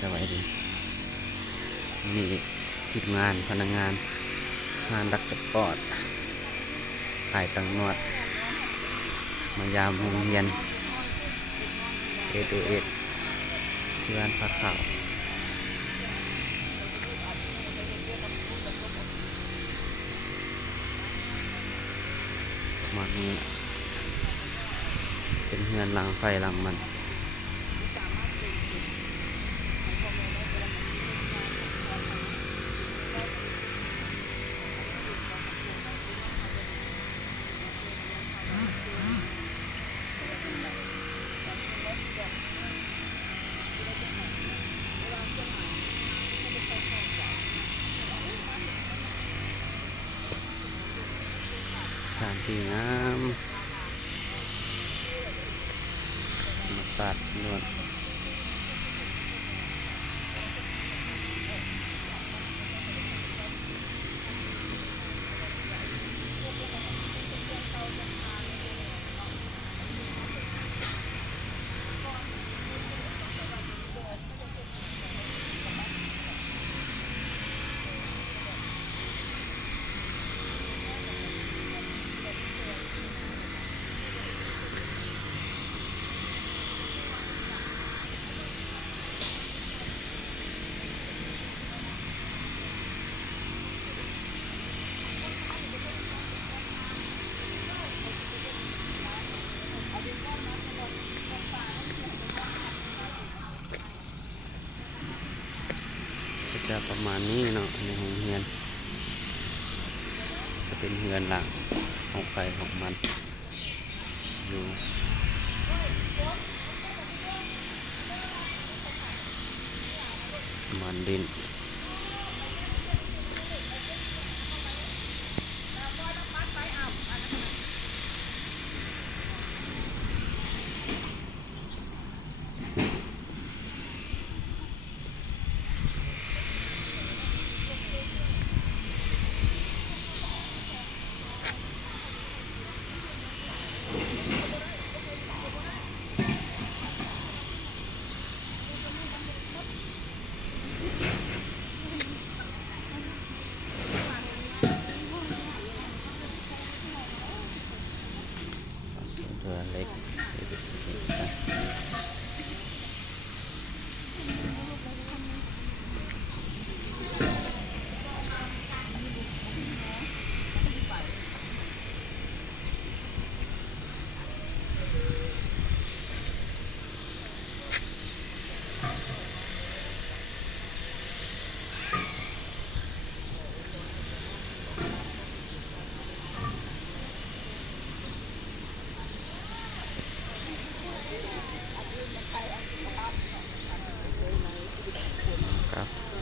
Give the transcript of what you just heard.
สบายดีนี่ทีมงานพนักงานรักสปอร์ตถ่ายตังนวดมายามโรงเรียนเอที่บ้านพักข่าวมานี้เป็นเฮือนหลังไฟหลังมันสถานที่งามธรรมศาสตร์นวดก็จะประมาณนี้เนาะในโรงเรียนจะเป็นเฮือนหลังของไฟของมันอยู่มันดิน